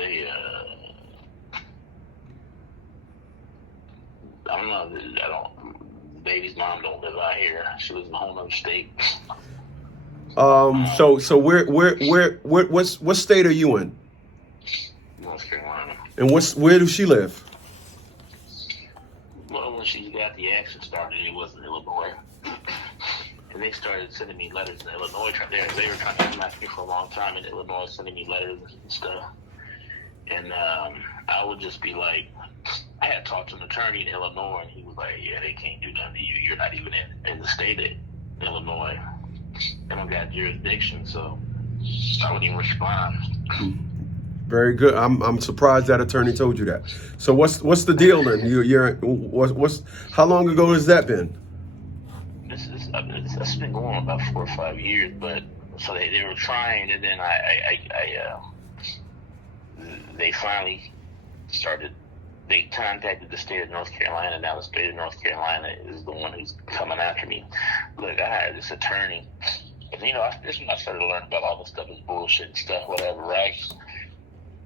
they, I don't know. I don't. Baby's mom don't live out here. She lives in a whole other state. So what state are you in? North Carolina. And where does she live? Well, when she got the action started, it was in Illinois. And they started sending me letters in Illinois. They were trying to contact me for a long time in Illinois, sending me letters and stuff. And I would just be like, I had talked to an attorney in Illinois, and he was like, yeah, they can't do nothing to you. You're not even in the state of Illinois. They don't got jurisdiction, so I wouldn't even respond. Very good. I'm surprised that attorney told you that. So what's the deal then? What's how long ago has that been? It's been going on about 4 or 5 years, but so they were trying, and then they finally started. They contacted the state of North Carolina. Now the state of North Carolina is the one who's coming after me. Look, I hired this attorney, and this is when I started to learn about all this stuff, this bullshit and stuff, whatever, right?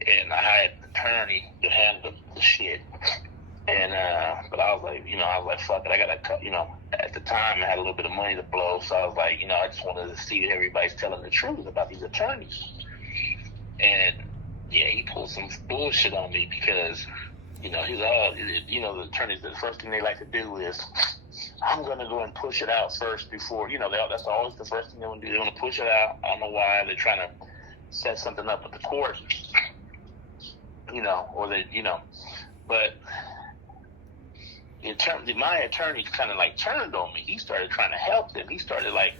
And I hired an attorney to handle the shit. And but I was like, fuck it, I gotta cut. At the time I had a little bit of money to blow, so I was like, I just wanted to see if everybody's telling the truth about these attorneys. And yeah, he pulled some bullshit on me because, he's all, the attorneys, the first thing they like to do is, I'm gonna go and push it out first before, that's always the first thing they want to do. They want to push it out. I don't know why. They're trying to set something up with the court, or they, but my attorney kind of like turned on me. He started trying to help them. He started like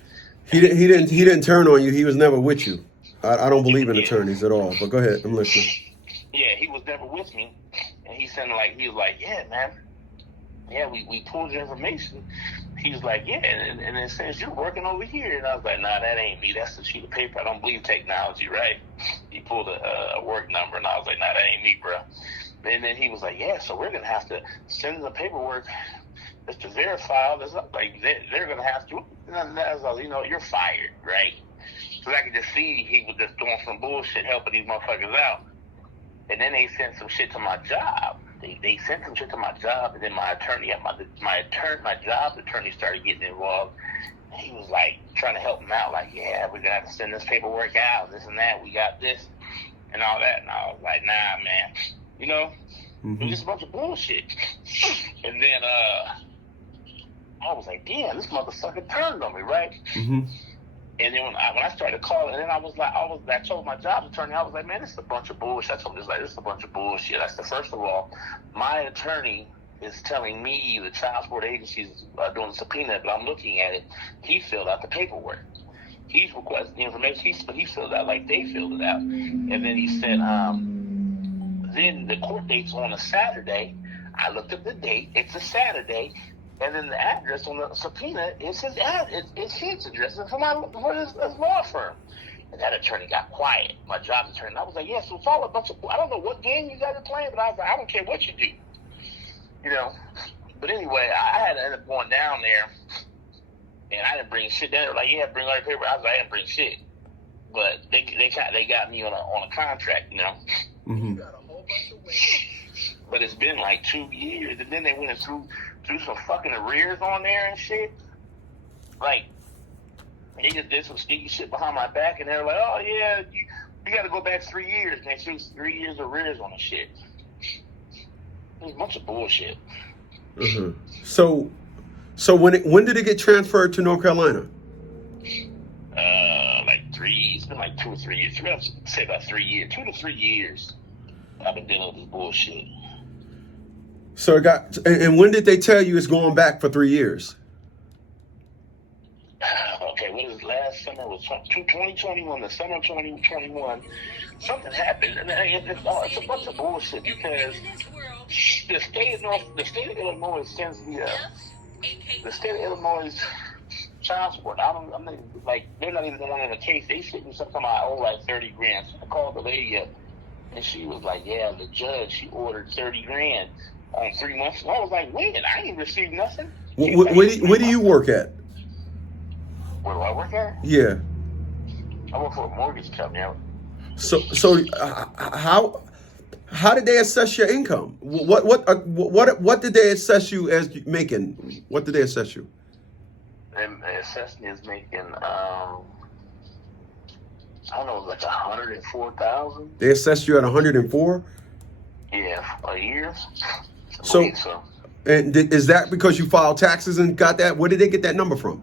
he didn't turn on you. He was never with you. I don't believe in attorneys at all. But go ahead, I'm listening. Yeah, he was never with me, and he was like, yeah, man, yeah, we pulled your information. He was like, yeah, and it says you're working over here, and I was like, nah, that ain't me. That's the sheet of paper. I don't believe technology, right? He pulled a work number, and I was like, nah, that ain't me, bro. And then he was like, yeah, so we're going to have to send the paperwork just to verify all this. Like, they're going to have to. And I was like, you're fired, right? Because I could just see he was just doing some bullshit, helping these motherfuckers out. And then they sent some shit to my job. They sent some shit to my job, and then my attorney, my job attorney started getting involved. He was like trying to help him out, like, yeah, we're going to have to send this paperwork out, this and that. We got this and all that. And I was like, nah, man. It was just a bunch of bullshit. And then I was like, damn, this motherfucker turned on me, right? Mm-hmm. And then when I started calling, and then I told my job attorney, I was like, man, this is a bunch of bullshit. I told him, this is a bunch of bullshit. I said, first of all, my attorney is telling me the child support agency is doing a subpoena, but I'm looking at it. He filled out the paperwork. He's requesting the information, but he filled out like they filled it out. And then he said, then the court date's on a Saturday. I looked at the date. It's a Saturday. And then the address on the subpoena is his address. It's his address. It's for his law firm. And that attorney got quiet, my job attorney. And I was like, yeah, so it's all a bunch of, I don't know what game you guys are playing, but I was like, I don't care what you do. But anyway, I had to end up going down there. And I didn't bring shit down. They were like, yeah, bring all your paper. I was like, I didn't bring shit. But they got me on a contract, Mm-hmm. But it's been like 2 years, and then they went through some fucking arrears on there and shit. Like, they just did some sneaky shit behind my back, and they were like, oh yeah, you got to go back 3 years, and they threw 3 years arrears on the shit. It was a bunch of bullshit. Mm-hmm. So when did it get transferred to North Carolina? It's been like 2 or 3 years. I'd say about 3 years. 2 to 3 years I've been dealing with this bullshit. So and when did they tell you it's going back for 3 years? Okay, what was last summer? Was 2021, the summer of 2021. Something happened, and it's a bunch of bullshit because the state of Illinois sends the state of Illinois child support. I'm not, like, they're not even the one in the case. They sent me something I owe like 30 grand. So I called the lady up, and she was like, yeah, the judge, she ordered 30 grand on 3 months. And I was like, when? I ain't received nothing. Where do you work at? Where do I work at? Yeah. I work for a mortgage company. So How did they assess your income? What did they assess you as making? What did they assess you? And they assessed me as making I don't know, like 104,000. They assessed you at 104. Yeah, a year. So, and is that because you filed taxes and got that? Where did they get that number from?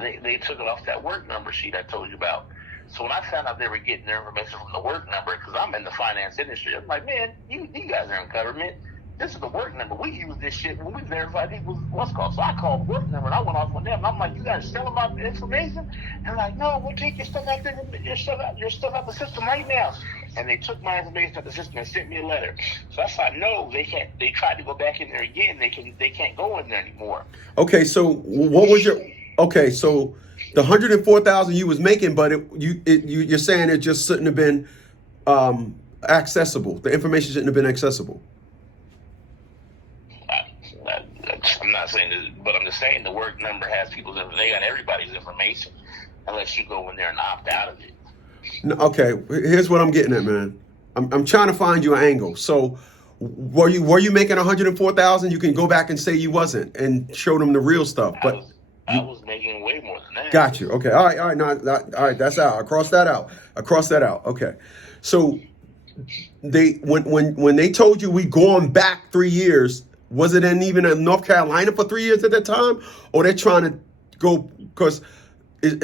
They took it off that work number sheet I told you about. So when I found out they were getting their information from the work number, because I'm in the finance industry, I'm like, man, you guys are in government. This is the work number. We use this shit when we verify these what's called. So I called the work number and I went off on them. And I'm like, you guys selling my information? And they're like, no, we'll take your stuff out there, your stuff out the system right now. And they took my information out the system and sent me a letter. So I thought, no, they can't. They tried to go back in there again. They can't go in there anymore. Okay, so what was your? Okay, so the 104,000 you was making, but you're saying it just shouldn't have been accessible. The information shouldn't have been accessible. I'm not saying this, but I'm just saying the work number has people's information. They got everybody's information, unless you go in there and opt out of it. No, okay, here's what I'm getting at, man. I'm trying to find you an angle. So, were you making 104,000? You can go back and say you wasn't, and show them the real stuff. But I was making way more than that. Got you. Okay. All right. No, all right. That's out. I crossed that out. Okay. So when they told you we going back 3 years, was it even in North Carolina for 3 years at that time, or they're trying to go because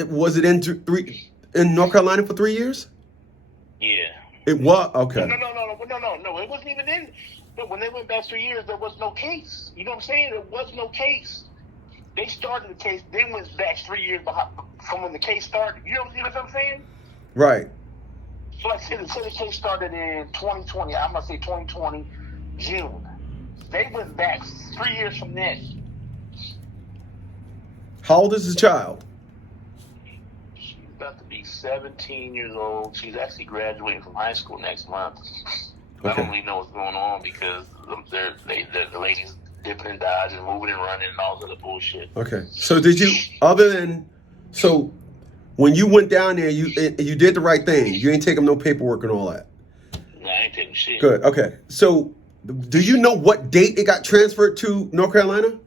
was it in North Carolina for 3 years? Yeah. It was okay. No. It wasn't even in. But when they went back 3 years, there was no case. You know what I'm saying? There was no case. They started the case, they went back 3 years from when the case started. You know what I'm saying? Right. So like say the case started in 2020. I'm gonna say 2020 June. They went back 3 years from then. How old is the child? She's about to be 17 years old. She's actually graduating from high school next month. Okay. I don't really know what's going on because the ladies dipping and dodging, moving and running, and all this other bullshit. Okay. So did you, when you went down there, you did the right thing. You ain't taking no paperwork and all that. No, I ain't taking shit. Good. Okay. So do you know what date it got transferred to North Carolina?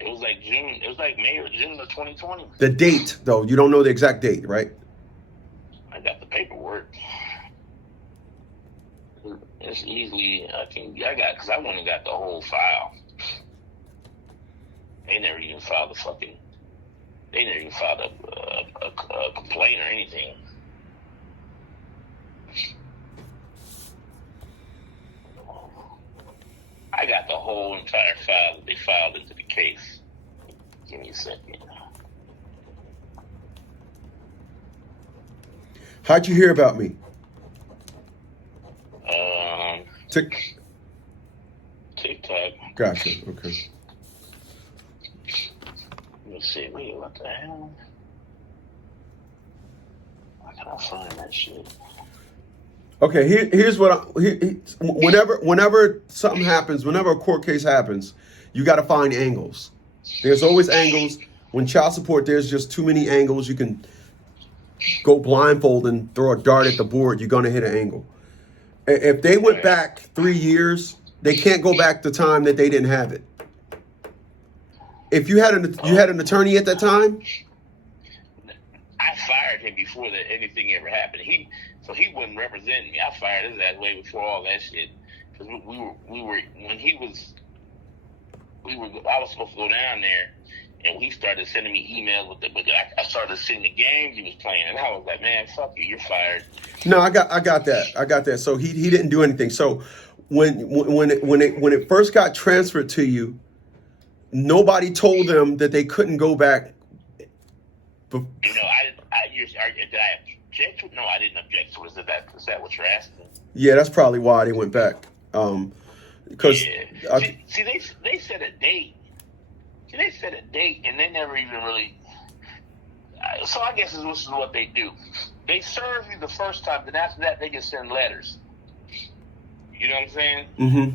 It was like June. It was like May or June of 2020. The date, though, you don't know the exact date, right? I got the paperwork. It's easily because I went and got the whole file. They never even filed a complaint or anything. I got the whole entire file that they filed into the case. Give me a second. How'd you hear about me? TikTok. Gotcha. Okay. Let me see. Wait, what the hell? Why can't I find that shit? Okay, here's what whenever something happens, whenever a court case happens, you got to find angles. There's always angles. When child support, there's just too many angles. You can go blindfold and throw a dart at the board. You're going to hit an angle. If they went back 3 years, they can't go back to time that they didn't have it. If you had an attorney at that time, I fired him before anything ever happened. He wouldn't represent me. I fired his ass way before all that shit. Because I was supposed to go down there, and he started sending me emails but I started seeing the games he was playing, and I was like, man, fuck you, you're fired. No, I got that. So he didn't do anything. So when it first got transferred to you, nobody told them that they couldn't go back. Did I object to it? No, I didn't object to it. Is that what you're asking? Yeah, that's probably why they went back. Because they set a date. They set a date, and they never even really. So I guess this is what they do. They serve you the first time, then after that they can send letters. You know what I'm saying? Mm-hmm.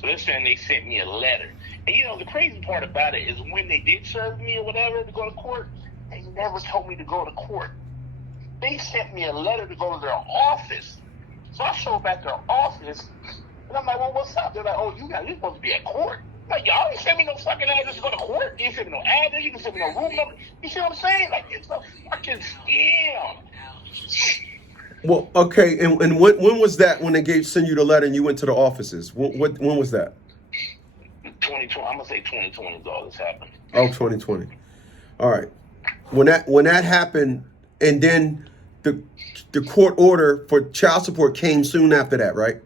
So they're saying they sent me a letter. And the crazy part about it is when they did serve me or whatever to go to court, they never told me to go to court. They sent me a letter to go to their office So I showed back to the office, and I'm like, well, what's up? They're like, oh, you're supposed to be at court. I'm like, y'all didn't send me no fucking address to go to court. You didn't send me no address. You didn't send me no room number. You see what I'm saying? Like, it's a fucking scam. Well, okay, and when was that when they send you the letter and you went to the offices? When was that? 2020. I'm gonna say 2020 is all this happened. Oh, 2020. All right. When that happened, and then the court order for child support came soon after that, right?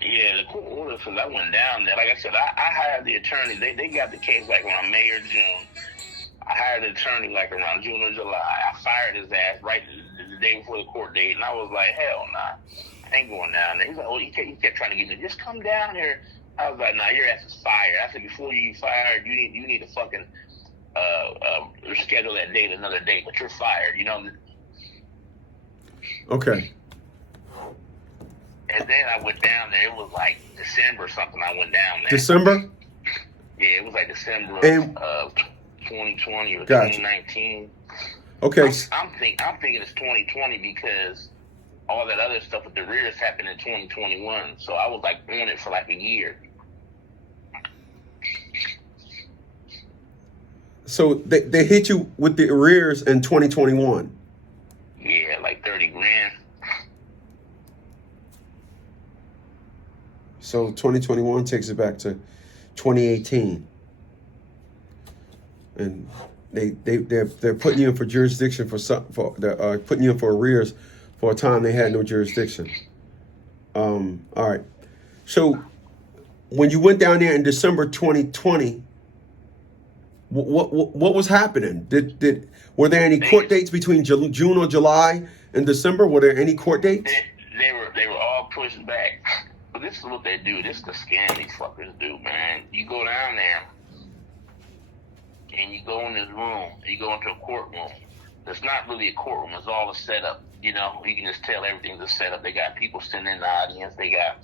Yeah, the court order, because I went down there. Like I said, I hired the attorney. They got the case like around May or June. I hired the attorney like around June or July. I fired his ass right the day before the court date, and I was like, hell nah, I ain't going down there. He's like, oh, he kept trying to get me, just come down here. I was like, nah, your ass is fired. I said, before you fired, you need to fucking schedule that date another date, but you're fired, you know. Okay. And then I went down there. It was like December or something. I went down there. December? Yeah, it was like December of 2020 or Gotcha. 2019. Okay. I'm thinking it's 2020 because all that other stuff with the rears happened in 2021. So I was like on it for like a year. So they hit you with the arrears in 2021. Yeah, like 30 grand. So 2021 takes it back to 2018, and they're putting you in for jurisdiction putting you in for arrears for a time they had no jurisdiction. All right. So when you went down there in December 2020, what was happening? Were there any court dates between June or July and December? Were there any court dates? They were all pushed back. But this is what they do. This is the scam these fuckers do, man. You go down there and you go in this room. You go into a courtroom. It's not really a courtroom. It's all a setup. You know, you can just tell everything's a setup. They got people sitting in the audience. They got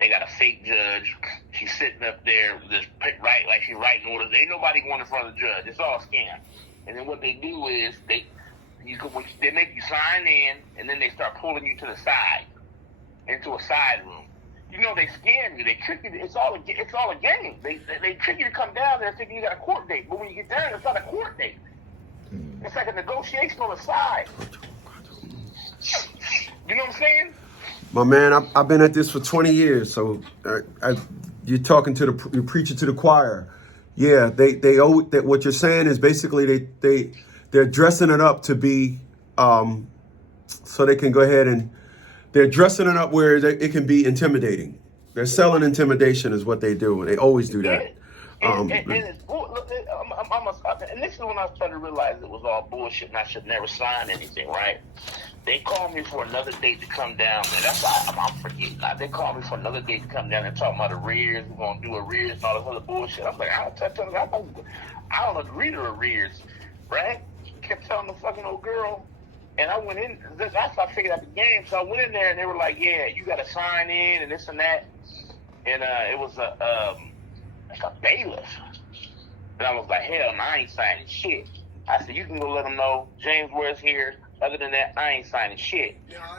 a fake judge. She's sitting up there, just right, like she's writing orders. Ain't nobody going in front of the judge. It's all a scam. And then what they do is they make you sign in, and then they start pulling you to the side, into a side room. You know, they scam you. They trick you. It's all a game. They trick you to come down there thinking you got a court date. But when you get down, it's not a court date. It's like a negotiation on the side. You know what I'm saying? My man, I've been at this for 20 years. So you're talking to you're preaching to the choir. Yeah, that what you're saying is basically they're dressing it up to be so they can go ahead and they're dressing it up where it can be intimidating. They're selling intimidation is what they do, and they always do that. And this is when I started to realize it was all bullshit and I should never sign anything, right? They called me for another date to come down there. That's why I'm forgetting. They called me for another date to come down and talk about arrears. We're going to do arrears and all this other bullshit. I'm like, I don't agree to arrears, right? Kept telling the fucking old girl. And I went in, that's how I figured out the game. So I went in there and they were like, yeah, you got to sign in and this and that. And it was like a bailiff. And I was like, hell no, I ain't signing shit. I said, you can go let them know James Ware's here. Other than that, I ain't signing shit.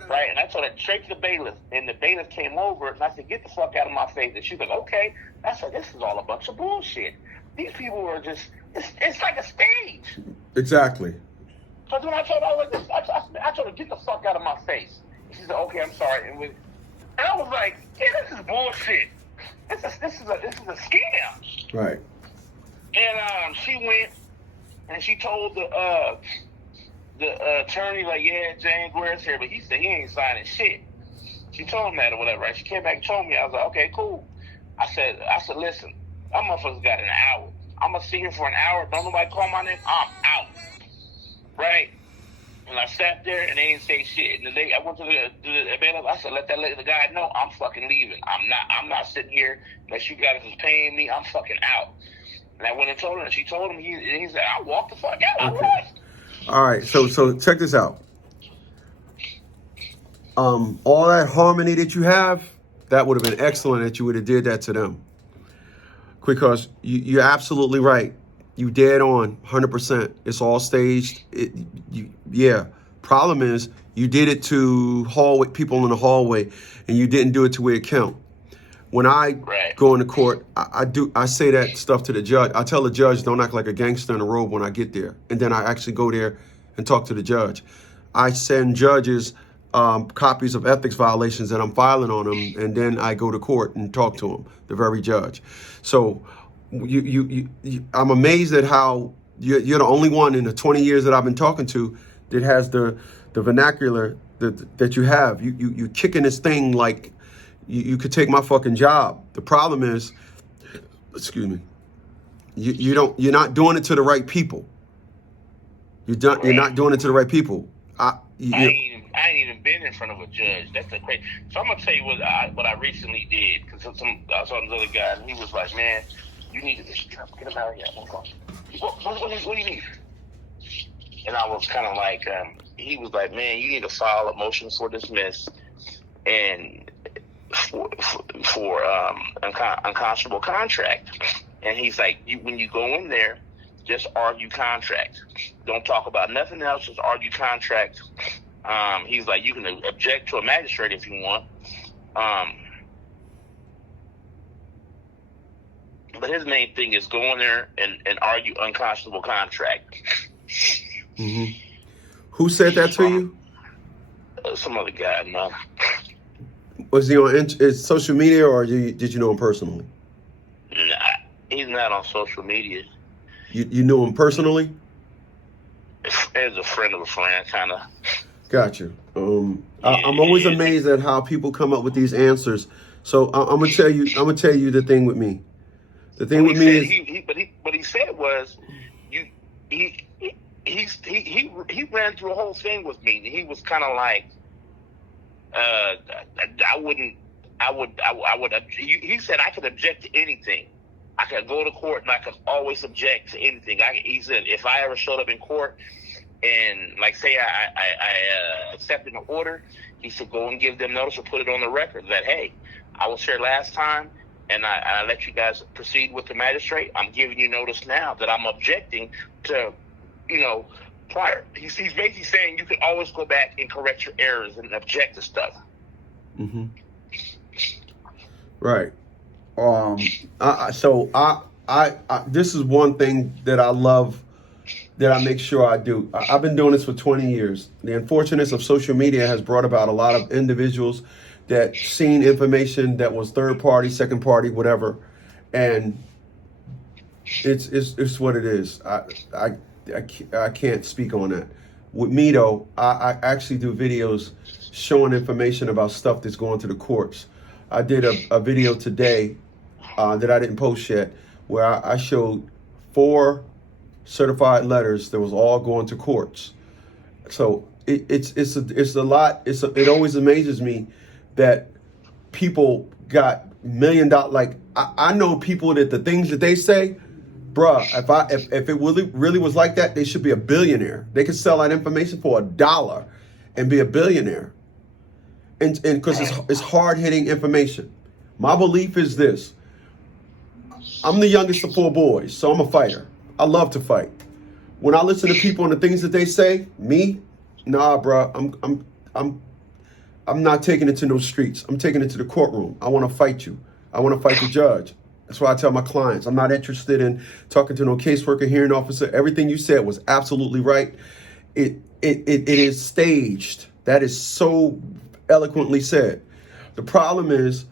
Right? And I told her, straight to the bailiff. And the bailiff came over and I said, get the fuck out of my face. And she was like, okay. I said, this is all a bunch of bullshit. These people are just, it's like a stage. Exactly. So when I told her, I told her, get the fuck out of my face. And she said, okay, I'm sorry. And I was like, yeah, this is bullshit. This is a scam. Right. And she went and she told the attorney, like, yeah, James Ware's here, but he said he ain't signing shit. She told him that or whatever, right? She came back and told me. I was like, okay, cool. I said, listen, that motherfucker's got an hour. I'm gonna sit here for an hour. Don't nobody call my name. I'm out. Right? And I sat there and they didn't say shit. And I went to the bailiff. I said, let the guy know I'm fucking leaving. I'm not sitting here unless you guys is paying me. I'm fucking out. And I went and told her, and she told him. He said, I walked the fuck out. Okay. I left. All right. So check this out. All that harmony that you have, that would have been excellent that you would have did that to them. Because you're absolutely right. You dead on, 100%. It's all staged. Yeah. Problem is, You did it to hallway people in the hallway, and you didn't do it to where it count. When I Right. go into court, I say that stuff to the judge. I tell the judge, don't act like a gangster in a robe when I get there. And then I actually go there and talk to the judge. I send judges copies of ethics violations that I'm filing on them, and then I go to court and talk to them, the very judge. So I'm amazed at how you're the only one in the 20 years that I've been talking to that has the vernacular that you have. You kicking this thing like you could take my fucking job. The problem is, excuse me, you're not doing it to the right people. You're not doing it to the right people. I ain't even been in front of a judge. That's the crazy. So I'm gonna tell you what I recently did, because I saw this other guy and he was like, "Man, you need to just get him out of here." What do you need? And I was kind of like, he was like, "Man, you need to file a motion for dismiss and for unconscionable contract." And he's like, when you go in there, just argue contract. Don't talk about nothing else. Just argue contract. He's like, you can object to a magistrate if you want. But his main thing is go in there and argue unconscionable contract. Mm-hmm. Who said that to you? Some other guy, man. Was he on social media, or did you know him personally? Nah, he's not on social media. You knew him personally? As a friend of a friend, kind of. Gotcha. I'm always amazed at how people come up with these answers. So I'm gonna tell you the thing with me. The thing with me is, what he said was, he ran through a whole thing with me. He was kind of like, he said I could object to anything. I could go to court and I could always object to anything. He said if I ever showed up in court and, like, say I accepted an order, he said go and give them notice or put it on the record that, hey, I was here last time and I let you guys proceed with the magistrate. I'm giving you notice now that I'm objecting to, prior. He's basically saying you can always go back and correct your errors and object to stuff. Mm-hmm. Right. This is one thing that I love, that I make sure I do. I've been doing this for 20 years. The unfortunateness of social media has brought about a lot of individuals that seen information that was third party, second party, whatever, and it's what it is. I can't speak on that. With me though, I actually do videos showing information about stuff that's going to the courts. I did a video today that I didn't post yet, where I showed 4 certified letters that was all going to courts. So it's a lot. It always amazes me that people got $1 million. Like I know people that the things that they say, bruh, if it really was like that, they should be a billionaire. They could sell that information for $1 and be a billionaire. And because it's hard-hitting information. My belief is this. I'm the youngest of 4 boys, so I'm a fighter. I love to fight. When I listen to people and the things that they say, nah, bro, I'm not taking it to no streets. I'm taking it to the courtroom. I want to fight you. I want to fight the judge. That's why I tell my clients, I'm not interested in talking to no caseworker, hearing officer. Everything you said was absolutely right. It is staged. That is so eloquently said. The problem is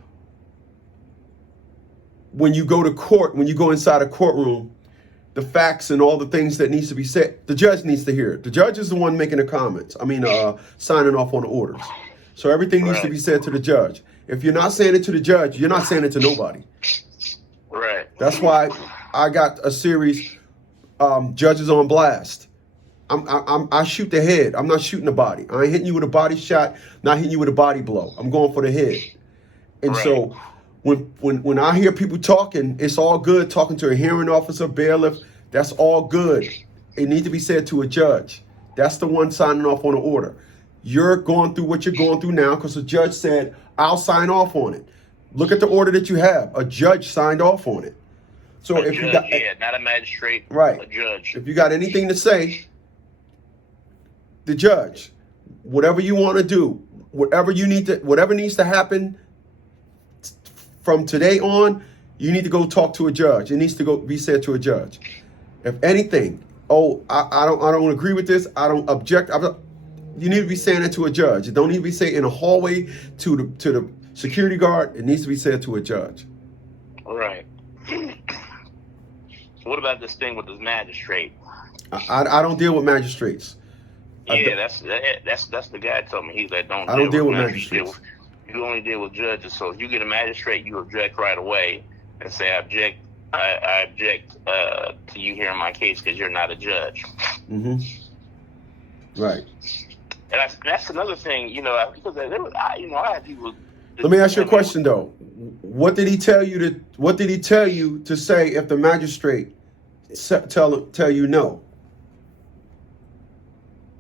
when you go to court, when you go inside a courtroom, the facts and all the things that needs to be said, the judge needs to hear it. The judge is the one making the comments. Signing off on the orders. So everything needs to be said to the judge. If you're not saying it to the judge, you're not saying it to nobody. Right. That's why I got a series, Judges on Blast. I shoot the head. I'm not shooting the body. I ain't hitting you with a body shot, not hitting you with a body blow. I'm going for the head. And so when I hear people talking, it's all good talking to a hearing officer, bailiff. That's all good. It needs to be said to a judge. That's the one signing off on the order. You're going through what you're going through now because the judge said, I'll sign off on it. Look at the order that you have. A judge signed off on it. So if you got, not a magistrate, right, a judge. If you got anything to say, the judge. whatever you want to do, whatever needs to happen from today on, you need to go talk to a judge. It needs to go be said to a judge. If anything, I don't agree with this. I don't object. You need to be saying it to a judge. It don't need to be said in a hallway to the security guard. It needs to be said to a judge. Right. What about this thing with this magistrate? I don't deal with magistrates. Yeah, that's the guy told me. He's like, I don't deal with magistrates. You only deal with judges. So if you get a magistrate, you object right away and say, I object to you hearing my case because you're not a judge. Mm-hmm. Right. And that's another thing, because I had people. Let me ask you a question though. What did he tell you to say if the magistrate tell you no?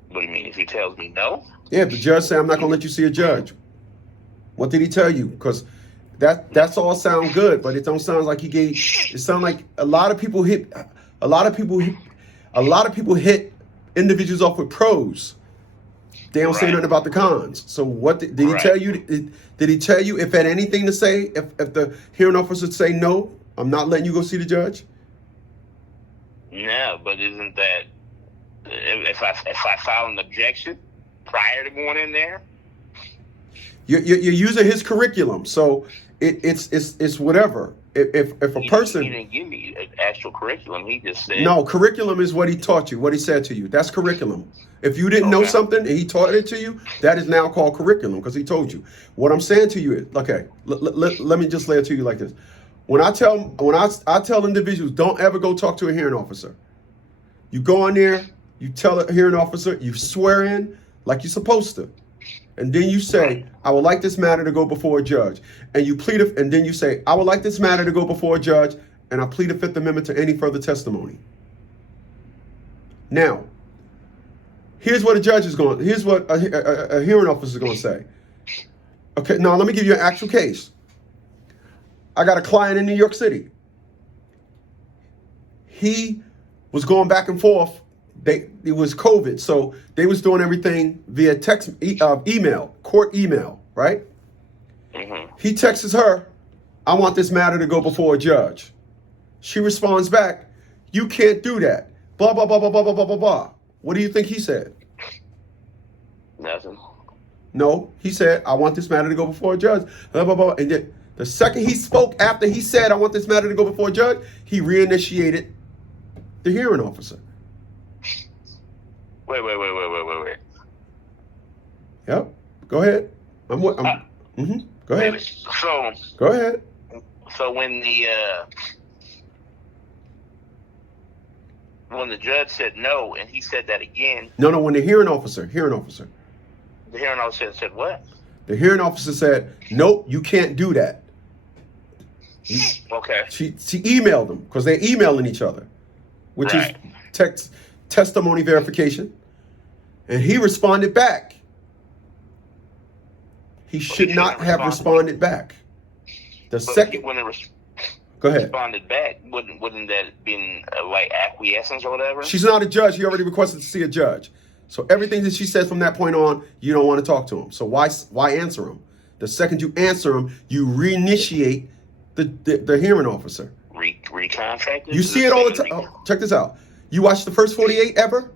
What do you mean? If he tells me no? Yeah, the judge say I'm not going to let you see a judge. What did he tell you? Because that's all sound good, but it don't sound like he gave. It sound like a lot of people hit individuals off with pros. They don't say nothing about the cons. So what did he tell you? Did he tell you if had anything to say? If the hearing officer say no, I'm not letting you go see the judge. No, but isn't that if I file an objection prior to going in there? You're using his curriculum, so it's whatever. If a person he didn't give me an actual curriculum, he just said no. Curriculum is what he taught you, what he said to you. That's curriculum. If you didn't know something and he taught it to you, that is now called curriculum because he told you. What I'm saying to you is, okay, let me just lay it to you like this. When I tell individuals, don't ever go talk to a hearing officer. You go in there, you tell a hearing officer, you swear in like you're supposed to. And then you say, I would like this matter to go before a judge. And you plead, and then you say, I would like this matter to go before a judge, and I plead the Fifth Amendment to any further testimony. Now, here's what here's what a hearing officer is going to say. Okay, now let me give you an actual case. I got a client in New York City. He was going back and forth. It was COVID, so they was doing everything via text, email, court email, right? Mm-hmm. He texts her, I want this matter to go before a judge. She responds back, you can't do that. Blah, blah, blah, blah, blah, blah, blah, blah, blah. What do you think he said? Nothing. No, he said, I want this matter to go before a judge. Blah, blah, blah. And then the second he spoke after he said, I want this matter to go before a judge, he reinitiated the hearing officer. Wait. Yep. Go ahead. Go ahead. So go ahead. So when the judge said no, and he said that again. No. When the hearing officer. The hearing officer said what? The hearing officer said, nope, you can't do that. Okay. She emailed them because they're emailing each other, which is testimony verification. And he responded back. He should not have responded back. Go ahead. Responded back, wouldn't that been like acquiescence or whatever? She's not a judge. He already requested to see a judge. So everything that she says from that point on, you don't want to talk to him. So why answer him? The second you answer him, you reinitiate the hearing officer. Recontracted? You see it all the time. Oh, check this out. You watch the first 48 ever?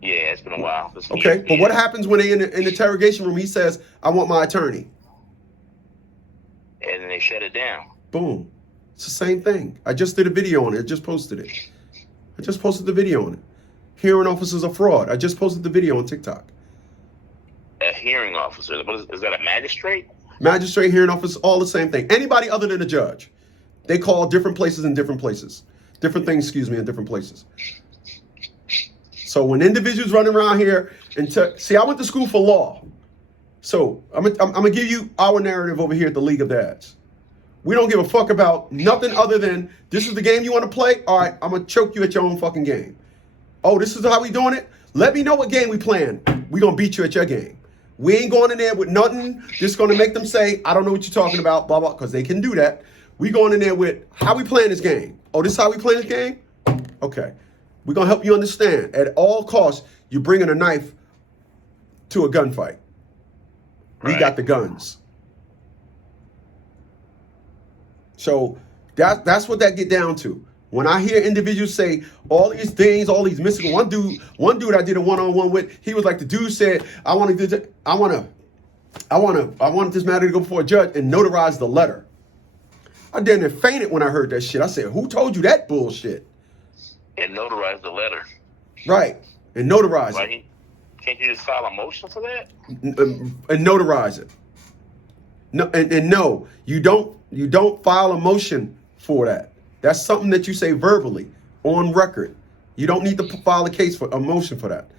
Yeah, it's been a while. Okay, but what happens when they in the interrogation room, he says, I want my attorney. And then they shut it down. Boom. It's the same thing. I just did a video on it. I just posted it. I just posted the video on it. Hearing officers are fraud. I just posted the video on TikTok. A hearing officer? Is that a magistrate? Magistrate, hearing officer, all the same thing. Anybody other than a judge. They call different places in different places. Different things, in different places. So when individuals running around here and see, I went to school for law. So I'm gonna give you our narrative over here at the League of Dads. We don't give a fuck about nothing other than this is the game you want to play. All right, I'm gonna choke you at your own fucking game. Oh, this is how we doing it? Let me know what game we playing. We gonna beat you at your game. We ain't going in there with nothing just gonna make them say, I don't know what you're talking about, blah, blah, because they can do that. We going in there with how we playing this game. Oh, this is how we playing this game? Okay. We're gonna help you understand. At all costs, you're bringing a knife to a gunfight. We Right. got the guns. So that's what that get down to. When I hear individuals say all these things, all these mystical, one dude I did a one-on-one with, he was like, the dude said, I want this matter to go before a judge and notarize the letter. I damn fainted when I heard that shit. I said, who told you that bullshit? And notarize the letter. Right. And notarize Right? it. Can't you just file a motion for that? And notarize it. No, and no, you don't file a motion for that. That's something that you say verbally on record. You don't need to file a motion for that.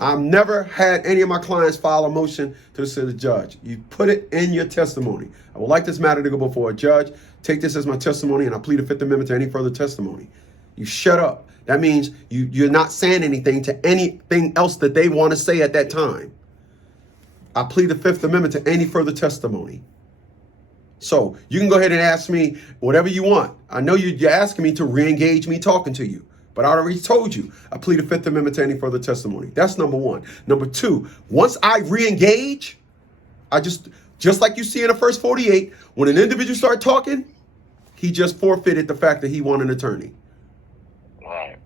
I've never had any of my clients file a motion to the judge. You put it in your testimony. I would like this matter to go before a judge. Take this as my testimony, and I plead the Fifth Amendment to any further testimony. You shut up. That means you're not saying anything to anything else that they want to say at that time. I plead the Fifth Amendment to any further testimony. So you can go ahead and ask me whatever you want. I know you're asking me to re-engage me talking to you, but I already told you I plead the Fifth Amendment to any further testimony. That's number one. Number two, once I re-engage, I just like you see in the first 48, when an individual start talking, he just forfeited the fact that he want an attorney. Right.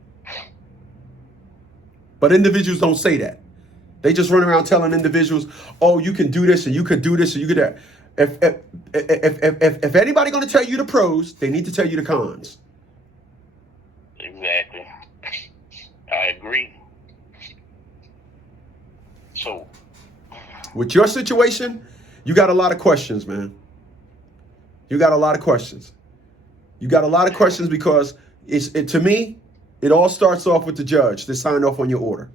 But individuals don't say that. They just run around telling individuals, "Oh, you can do this and you can do this and you can do that." If anybody going to tell you the pros, they need to tell you the cons. Exactly. I agree. So, With your situation, you got a lot of questions, man. You got a lot of questions. You got a lot of questions because to me, it all starts off with the judge that signed off on your order.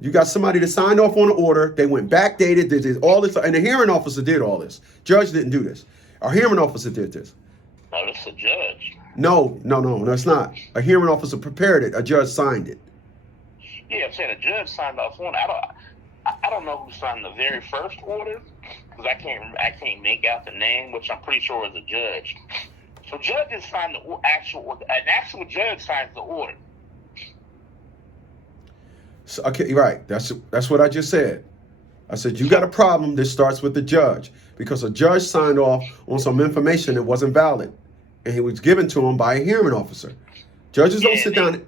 You got somebody that signed off on the order. They went backdated, did all this, and the hearing officer did all this. Judge didn't do this. Our hearing officer did this. no, it's a judge. No, it's not. A hearing officer prepared it. A judge signed it. Yeah, I'm saying a judge signed off on it. I don't know who signed the very first order because I can't make out the name, which I'm pretty sure is a judge. So judges sign the actual order. An actual judge signs the order. So, okay, right. That's what I just said. I said you got a problem that starts with the judge because a judge signed off on some information that wasn't valid, and it was given to him by a hearing officer. Judges don't sit down.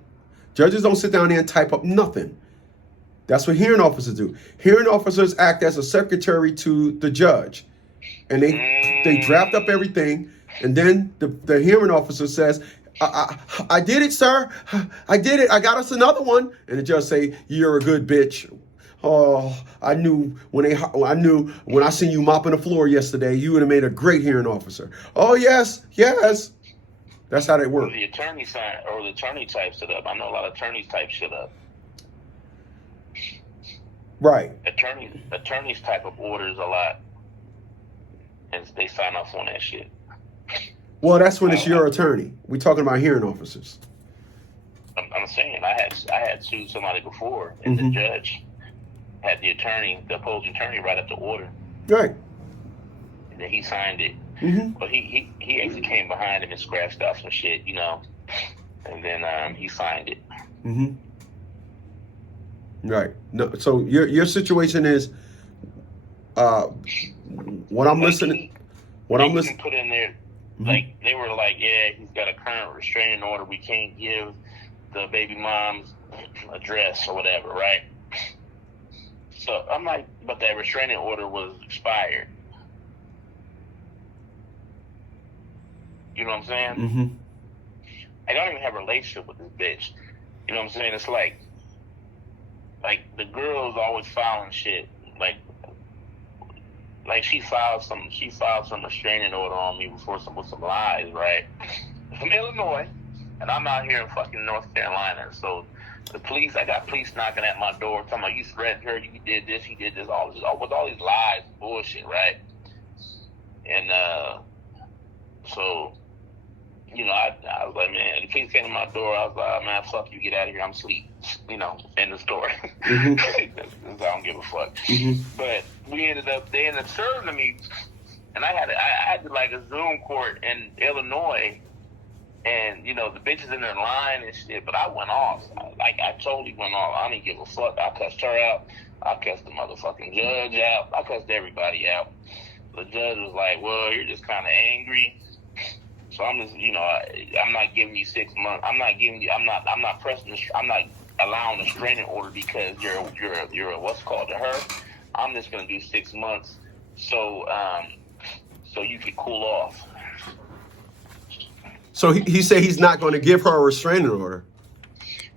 Judges don't sit down there and type up nothing. That's what hearing officers do. Hearing officers act as a secretary to the judge, and they draft up everything, and then the hearing officer says, I did it, sir. I did it. I got us another one. And the judge say, "You're a good bitch. Oh, I knew when I seen you mopping the floor yesterday, you would have made a great hearing officer." Oh, yes. That's how they work. The attorney the attorney types it up. I know a lot of attorneys type shit up. Right. Attorneys type up orders a lot, and they sign off on that shit. Well, that's when it's your attorney. We're talking about hearing officers. I'm saying I had sued somebody before, and the judge had the opposing attorney write up the order. Right. And then he signed it. But he actually came behind him and scratched off some shit, and then he signed it. Right. No. So your situation is, what I'm listening. Put in there. Like, they were like, yeah, he's got a current restraining order. We can't give the baby mom's address or whatever, right? So I'm like, but that restraining order was expired. You know what I'm saying? I don't even have a relationship with this bitch. You know what I'm saying? It's like the girl's always filing shit. Like she filed some restraining order on me with some lies, right? From Illinois, and I'm out here in fucking North Carolina. So I got police knocking at my door, talking about you threatened her, you did this, with all these lies, bullshit, right? And so, I was like, man, the police came to my door. I was like, man, fuck you, get out of here, I'm asleep. End of story. I don't give a fuck. But they ended up serving me, and I had like a Zoom court in Illinois, and the bitches in there lying and shit. But I went off. I totally went off. I didn't give a fuck. I cussed her out. I cussed the motherfucking judge out. I cussed everybody out. The judge was like, well, you're just kind of angry. So I'm just, I'm not giving you 6 months. I'm not allowing a restraining order because you're what's called to her. I'm just going to do 6 months. So you can cool off. So he said he's not going to give her a restraining order.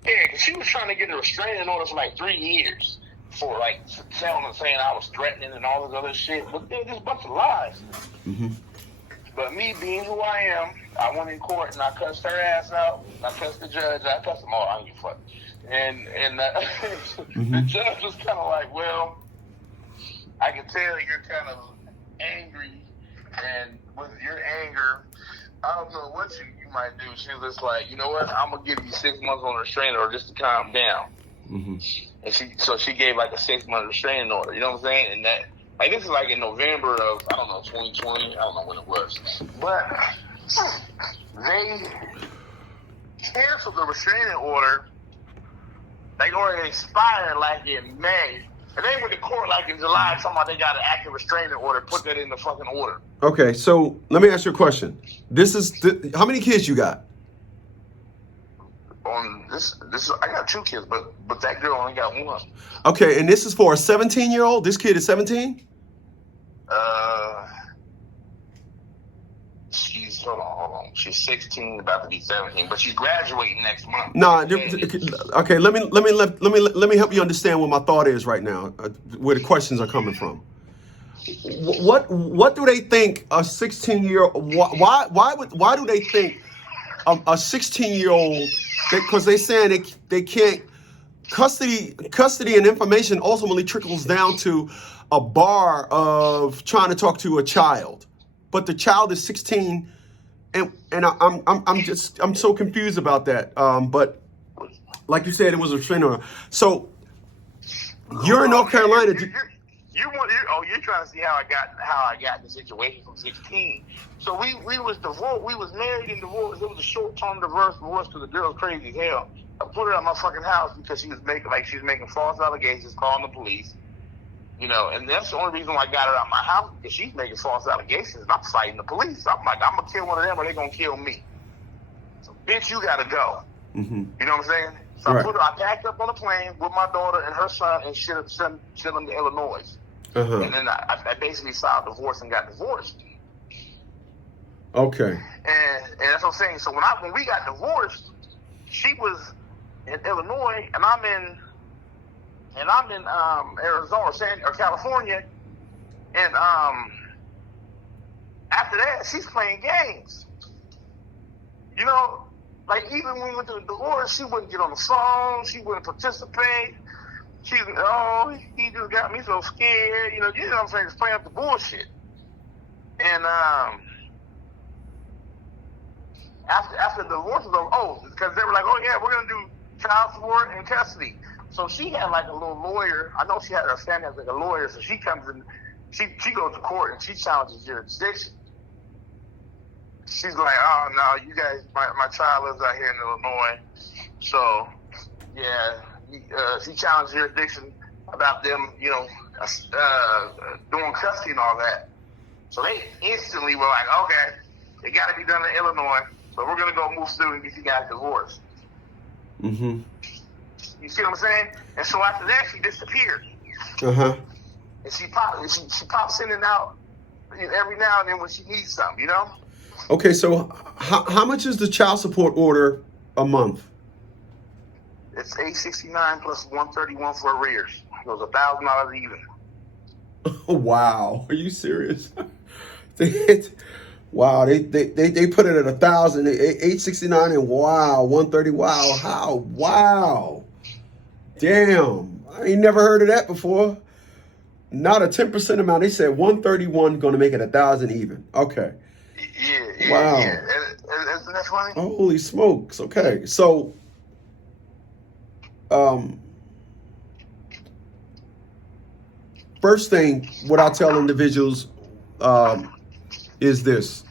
Yeah, because she was trying to get a restraining order for like 3 years for like saying I was threatening and all this other shit. But they're just a bunch of lies. Mm-hmm. But me being who I am, I went in court and I cussed her ass out. I cussed the judge. I cussed them all. I don't give a fuck. And the judge was kind of like, well, I can tell you're kind of angry, and with your anger, I don't know what you might do. She was just like, you know what? I'm gonna give you 6 months on a restraining order just to calm down. Mm-hmm. And she gave like a 6 month restraining order. You know what I'm saying? And that like this is like in November of 2020. I don't know when it was, but they canceled the restraining order. They already expired like in May. And they went to court like in July, talking about they got an active restraining order, put that in the fucking order. Okay, so let me ask you a question. How many kids you got? On this, I got 2 kids, but that girl only got 1. Okay, and this is for a 17-year-old? This kid is 17? Hold on. She's 16, about to be 17, but she's graduating next month. Okay. Let me help you understand what my thought is right now, where the questions are coming from. What do they think a 16-year-old? Why do they think a 16-year-old? Because they're saying they can't custody and information ultimately trickles down to a bar of trying to talk to a child, but the child is 16. And I'm so confused about that. But like you said, it was a restraining order. So you're in North Carolina. You're trying to see how I got in the situation from 16. So we was divorced. We was married and divorced. It was a short-term divorce because the girl's crazy as hell. I put her at my fucking house because she was making false allegations, calling the police. And that's the only reason why I got her out of my house, because she's making false allegations and I'm fighting the police. I'm like, I'm going to kill one of them or they're going to kill me. So, bitch, you got to go. Mm-hmm. You know what I'm saying? So right. I packed up on a plane with my daughter and her son and sent them to Illinois. Uh-huh. And then I basically filed divorce and got divorced. Okay. And that's what I'm saying. So when we got divorced, she was in Illinois and I'm in Arizona or California, and after that she's playing games. Like even when we went to the divorce, she wouldn't get on the phone, she wouldn't participate. He just got me so scared. You know what I'm saying? Just playing up the bullshit. And after the divorce was over, because they were like, oh yeah, we're gonna do child support and custody. So she had like a little lawyer. I know she had her family as like a lawyer. So she comes in, she goes to court and she challenges jurisdiction. She's like, oh no, you guys, my child lives out here in Illinois. So yeah, she challenged jurisdiction about them, doing custody and all that. So they instantly were like, okay, it got to be done in Illinois. So we're gonna go move through and get you guys divorced. Mm-hmm. You see what I'm saying? And so after that, she disappeared. Uh-huh. And she pops in and out every now and then when she needs something, Okay, so how much is the child support order a month? It's $869 plus $131 for arrears. It was $1,000 even. Wow, are you serious? Wow, they put it at 1,000, 869, and wow, 130. Wow, how? Wow. Damn, I ain't never heard of that before. Not a 10% amount. They said 131 going to make it 1,000 even. Okay. Yeah. Wow. Yeah. Isn't that funny? Holy smokes. Okay, so, first thing, what I tell individuals is this.